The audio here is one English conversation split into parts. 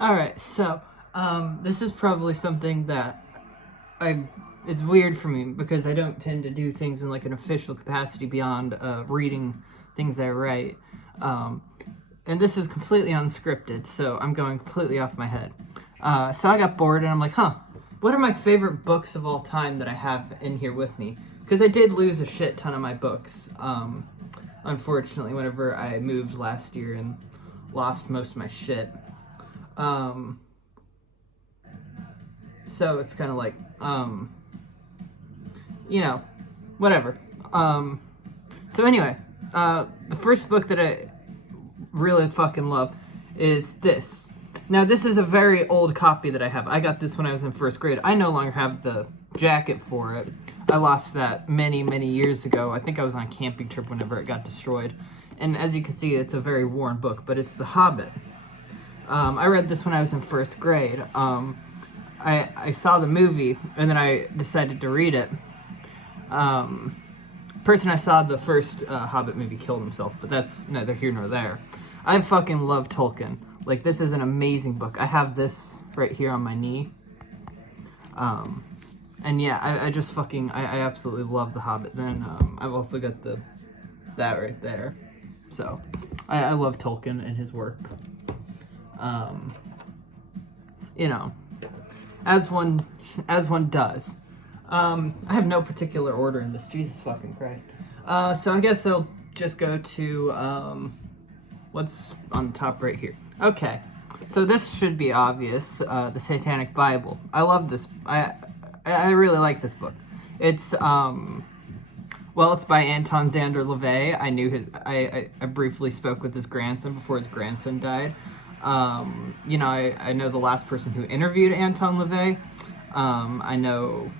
Alright, so, this is probably something that it's weird for me because I don't tend to do things in like an official capacity beyond reading things I write. And this is completely unscripted, so I'm going completely off my head. So I got bored and I'm like, what are my favorite books of all time that I have in here with me? Because I did lose a shit ton of my books, unfortunately, whenever I moved last year and lost most of my shit. So it's kind of like, whatever. So anyway, the first book that I really fucking love is this. Now, this is a very old copy that I have. I got this when I was in first grade. I no longer have the jacket for it. I lost that many, many years ago. I think I was on a camping trip whenever it got destroyed. And as you can see, it's a very worn book, but it's The Hobbit. I read this when I was in first grade. I saw the movie, and then I decided to read it. Person I saw the first Hobbit movie killed himself, but that's neither here nor there. I fucking love Tolkien. Like, this is an amazing book. I have this right here on my knee. And yeah, I just fucking, I absolutely love The Hobbit. Then I've also got that right there. So, I love Tolkien and his work. As one does. I have no particular order in this. Jesus fucking Christ. So I guess I'll just go to what's on the top right here. Okay, so this should be obvious. The Satanic Bible. I love this. I really like this book. It's it's by Anton Szandor LaVey. I knew I briefly spoke with his grandson before his grandson died. I know the last person who interviewed Anton LaVey. I know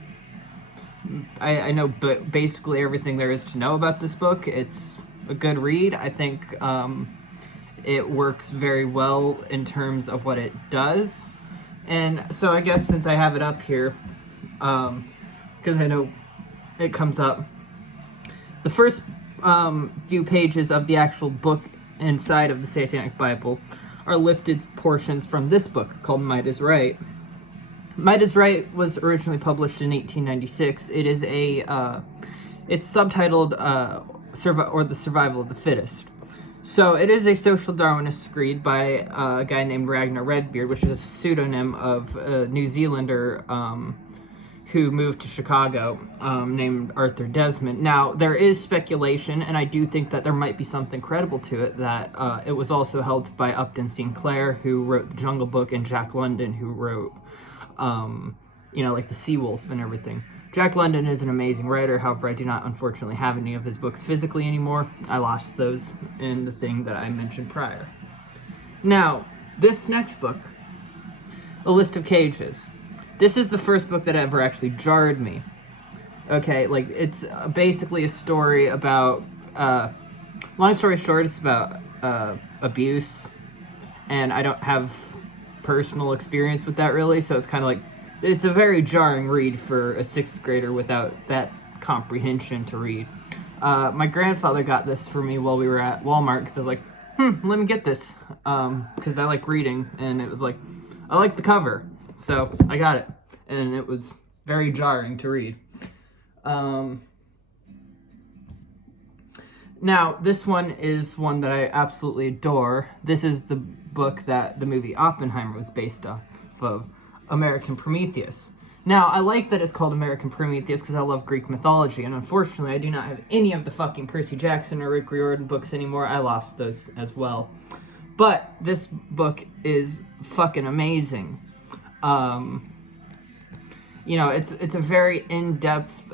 basically everything there is to know about this book. It's a good read. I think it works very well in terms of what it does. And so I guess since I have it up here, because I know it comes up, the first few pages of the actual book inside of the Satanic Bible are lifted portions from this book called Might is Right. Might is Right was originally published in 1896. It is it's subtitled The Survival of the Fittest. So it is a social Darwinist screed by a guy named Ragnar Redbeard, which is a pseudonym of a New Zealander who moved to Chicago, named Arthur Desmond. Now, there is speculation, and I do think that there might be something credible to it, that it was also held by Upton Sinclair, who wrote The Jungle Book, and Jack London, who wrote, like The Seawolf and everything. Jack London is an amazing writer, however, I do not unfortunately have any of his books physically anymore. I lost those in the thing that I mentioned prior. Now, this next book, A List of Cages. This is the first book that ever actually jarred me. Okay, like, it's basically a story about, long story short, it's about abuse, and I don't have personal experience with that really, so it's kind of like, it's a very jarring read for a 6th grader without that comprehension to read. My grandfather got this for me while we were at Walmart, because I was like, let me get this, because I like reading, and it was like, I like the cover, so I got it, and it was very jarring to read. Now, this one is one that I absolutely adore. This is the book that the movie Oppenheimer was based off of, American Prometheus. Now, I like that it's called American Prometheus because I love Greek mythology, and unfortunately I do not have any of the fucking Percy Jackson or Rick Riordan books anymore. I lost those as well. But this book is fucking amazing. It's a very in-depth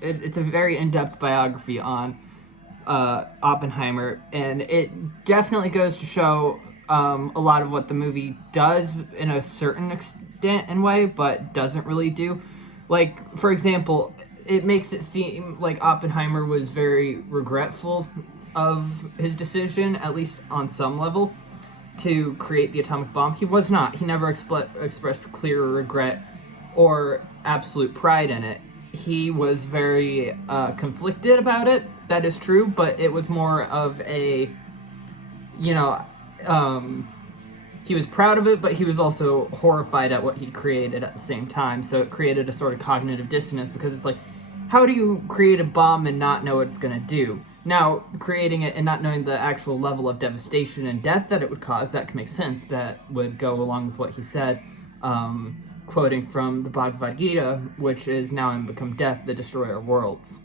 it's a very in-depth biography on Oppenheimer, and it definitely goes to show a lot of what the movie does in a certain extent and way, but doesn't really do. Like, for example, it makes it seem like Oppenheimer was very regretful of his decision, at least on some level, to create the atomic bomb. He was not. He never expressed clear regret or absolute pride in it. He was very conflicted about it, that is true, but it was more of a, he was proud of it, but he was also horrified at what he'd created at the same time. So it created a sort of cognitive dissonance, because it's like, how do you create a bomb and not know what it's going to do? Now, creating it and not knowing the actual level of devastation and death that it would cause, that can make sense. That would go along with what he said, quoting from the Bhagavad Gita, which is now and become death, the destroyer of worlds.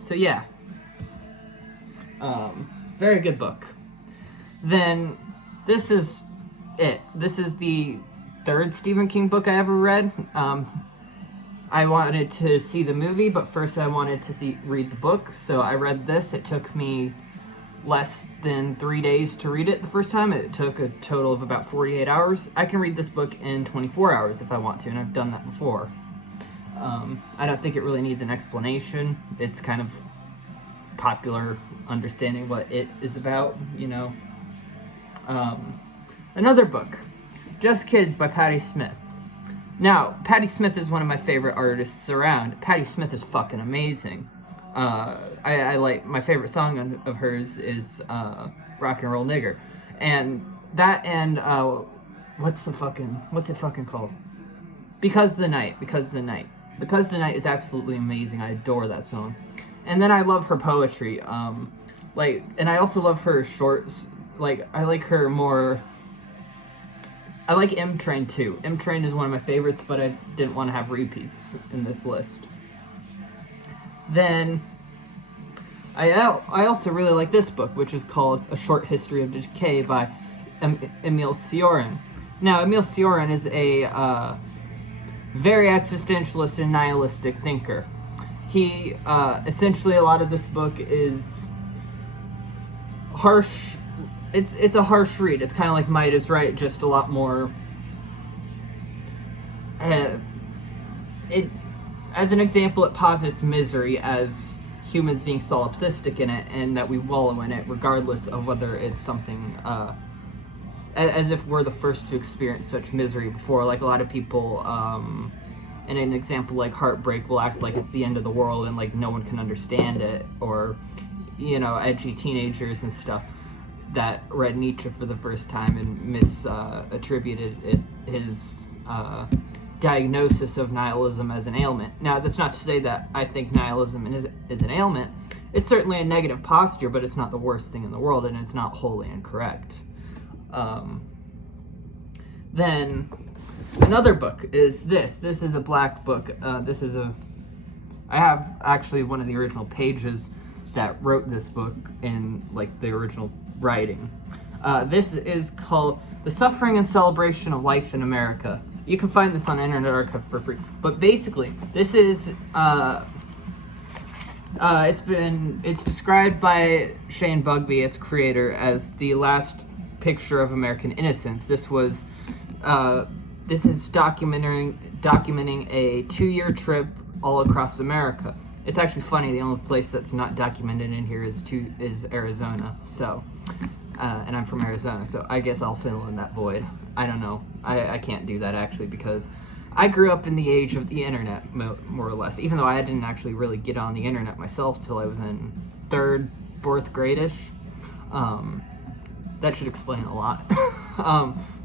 So yeah. Very good book. Then, this is it. This is the third Stephen King book I ever read. I wanted to see the movie, but first I wanted to read the book, so I read this. It took me less than 3 days to read it the first time. It took a total of about 48 hours. I can read this book in 24 hours if I want to, and I've done that before. I don't think it really needs an explanation. It's kind of popular understanding what it is about, you know. Another book, Just Kids by Patti Smith. Now, Patti Smith is one of my favorite artists around. Patti Smith is fucking amazing. I like, my favorite song of hers is Rock and Roll Nigger. And that, and what's it fucking called? Because the Night is absolutely amazing. I adore that song. And then I love her poetry. And I also love her shorts. Like, I like her more. I like M Train too. M Train is one of my favorites, but I didn't want to have repeats in this list. Then, I also really like this book, which is called A Short History of Decay by Emile Cioran. Now, Emile Cioran is a very existentialist and nihilistic thinker. He, essentially, a lot of this book is harsh. It's a harsh read. It's kind of like Might is Right, just a lot more. As an example, it posits misery as humans being solipsistic in it, and that we wallow in it, regardless of whether it's something. As if we're the first to experience such misery before. Like, a lot of people, in an example like heartbreak, will act like it's the end of the world and like no one can understand it, or, you know, edgy teenagers and stuff that read Nietzsche for the first time and misattributed his diagnosis of nihilism as an ailment. Now, that's not to say that I think nihilism is an ailment. It's certainly a negative posture, but it's not the worst thing in the world, and it's not wholly incorrect. Then another book is this. This is a black book. I have actually one of the original pages that wrote this book in like the original writing. This is called The Suffering and Celebration of Life in America. You can find this on Internet Archive for free. But basically, this is it's described by Shane Bugbee, its creator, as the last picture of American innocence. This is documenting a 2-year trip all across America. It's actually funny, the only place that's not documented in here is Arizona. So, and I'm from Arizona, so I guess I'll fill in that void. I don't know. I can't do that actually, because I grew up in the age of the internet, more or less, even though I didn't actually really get on the internet myself till I was in 3rd, 4th grade-ish. That should explain a lot.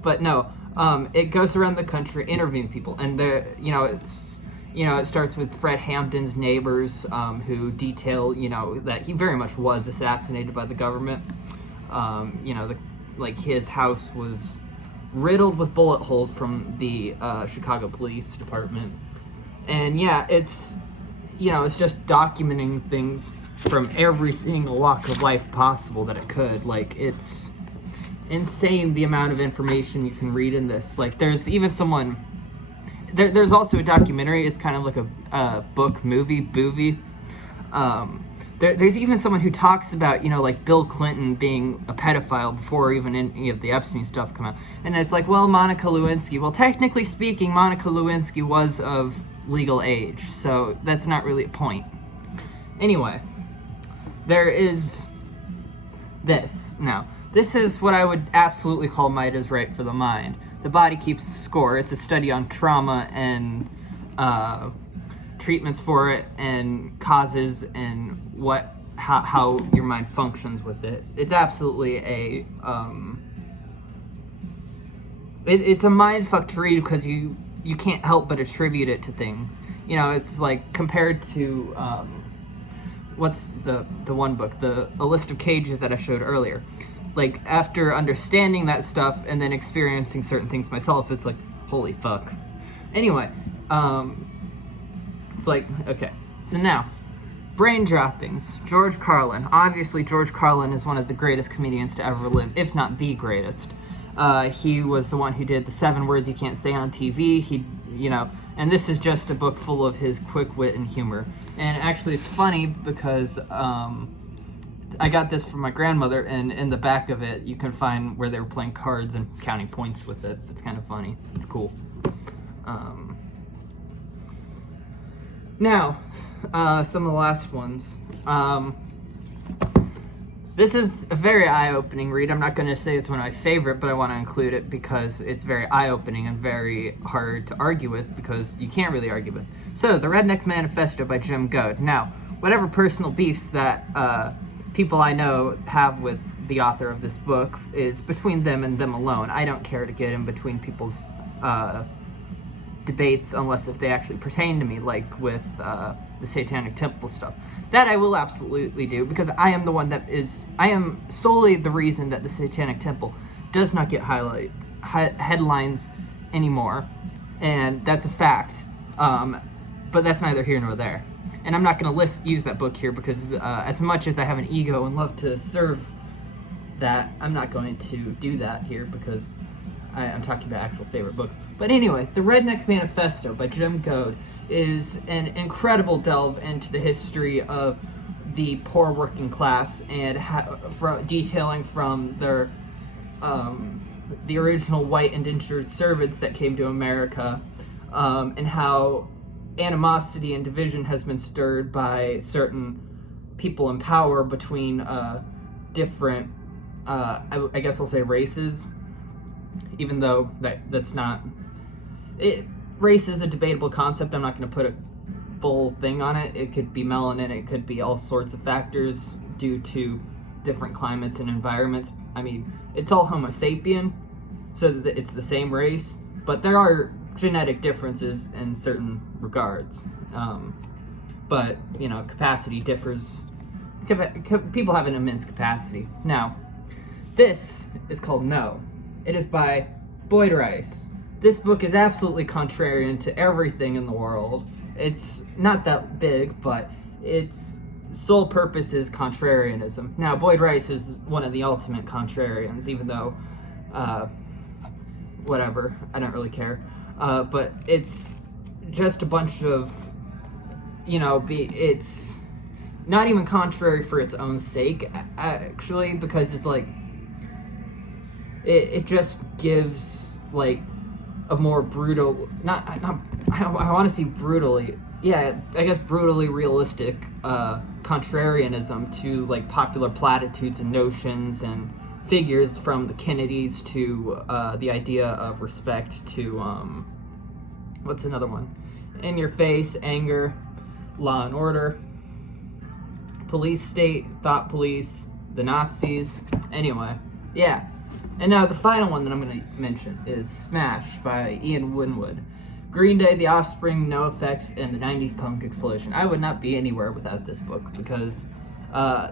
But no, it goes around the country interviewing people, and it starts with Fred Hampton's neighbors, who detail, that he very much was assassinated by the government. His house was riddled with bullet holes from the Chicago Police Department. And yeah, it's just documenting things from every single walk of life possible that it could. Like, it's insane the amount of information you can read in this. Like, there's even someone... There's also a documentary. It's kind of like a book movie, boovie. There's even someone who talks about, like Bill Clinton being a pedophile before even any of the Epstein stuff come out. And it's like, well, Monica Lewinsky. Well, technically speaking, Monica Lewinsky was of legal age, so that's not really a point. Anyway, there is this. Now, this is what I would absolutely call Might is Right for the mind. The Body Keeps Score. It's a study on trauma and treatments for it and causes and how your mind functions with it. It's absolutely it's a mindfuck to read because you can't help but attribute it to things. You know, it's like compared to what's the one book, A List of Cages that I showed earlier. Like, after understanding that stuff and then experiencing certain things myself, it's like, holy fuck. Anyway, it's like, okay. So now, brain droppings. George Carlin. Obviously, George Carlin is one of the greatest comedians to ever live, if not the greatest. He was the one who did the 7 words you can't say on TV. And this is just a book full of his quick wit and humor. And actually, it's funny because I got this from my grandmother, and in the back of it, you can find where they were playing cards and counting points with it. It's kind of funny. It's cool. Now, some of the last ones. This is a very eye-opening read. I'm not going to say it's one of my favorite, but I want to include it because it's very eye-opening and very hard to argue with because you can't really argue with. So, The Redneck Manifesto by Jim Goad. Now, whatever personal beefs that people I know have with the author of this book is between them and them alone. I don't care to get in between people's debates unless if they actually pertain to me, like with the Satanic Temple stuff. That I will absolutely do because I am solely the reason that the Satanic Temple does not get headlines anymore, and that's a fact. But that's neither here nor there. And I'm not going to use that book here because as much as I have an ego and love to serve that, I'm not going to do that here because I'm talking about actual favorite books. But anyway, The Redneck Manifesto by Jim Goad is an incredible delve into the history of the poor working class and detailing from their the original white indentured servants that came to America, and how animosity and division has been stirred by certain people in power between different, I guess I'll say races, even though that's not... Race is a debatable concept. I'm not going to put a full thing on it. It could be melanin, it could be all sorts of factors due to different climates and environments. I mean, it's all Homo sapien, so that it's the same race, but there are genetic differences in certain regards. But, capacity differs. People have an immense capacity. Now, this is called No. It is by Boyd Rice. This book is absolutely contrarian to everything in the world. It's not that big, but its sole purpose is contrarianism. Now, Boyd Rice is one of the ultimate contrarians, even though, whatever, I don't really care. But it's just a bunch of, it's not even contrary for its own sake, actually, because it's like, it just gives, like, a more brutal, I want to say brutally, I guess brutally realistic contrarianism to, like, popular platitudes and notions and figures from the Kennedys to the idea of respect to, what's another one? In Your Face, Anger, Law and Order, Police State, Thought Police, the Nazis, anyway, yeah. And now the final one that I'm going to mention is Smash by Ian Winwood. Green Day, The Offspring, NoFX, and the 90s punk explosion. I would not be anywhere without this book because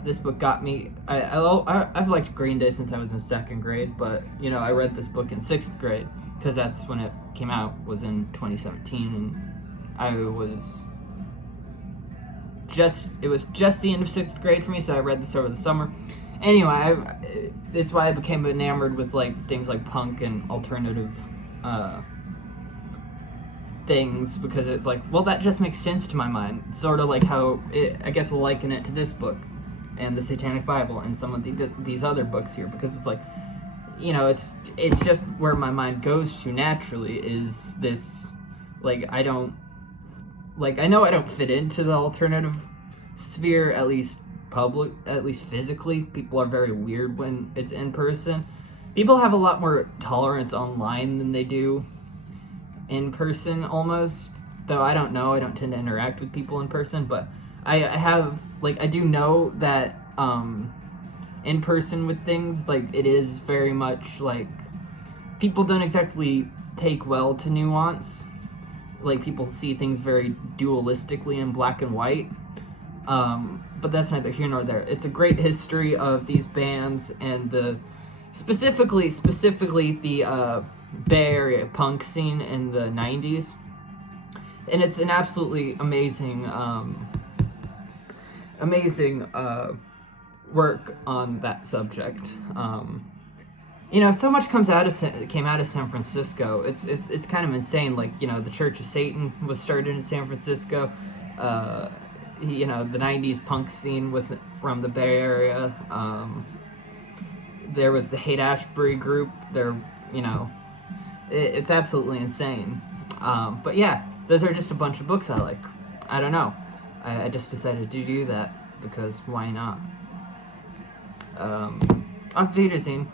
this book got me... I've liked Green Day since I was in 2nd grade, but, I read this book in 6th grade because that's when it came out, was in 2017, and I was... It was just the end of 6th grade for me, so I read this over the summer. Anyway, it's why I became enamored with, like, things like punk and alternative things, because it's like, well, that just makes sense to my mind. Sort of like how, I guess I'll liken it to this book and the Satanic Bible and some of these other books here, because it's like, it's just where my mind goes to naturally is this, like, I know I don't fit into the alternative sphere, at least physically. People are very weird when it's in person. People have a lot more tolerance online than they do in person, almost. Though I don't know, I don't tend to interact with people in person, but I do know that in person with things, like, it is very much like people don't exactly take well to nuance. Like, people see things very dualistically in black and white. But that's neither here nor there. It's a great history of these bands and specifically the Bay Area punk scene in the 90s. And it's an absolutely amazing work on that subject. So much came out of San Francisco. It's kind of insane. Like, the Church of Satan was started in San Francisco. The 90s punk scene was from the Bay Area. There was the Haight-Ashbury group. It's absolutely insane. But yeah, those are just a bunch of books I like. I don't know. I just decided to do that because why not? Auf Wiedersehen.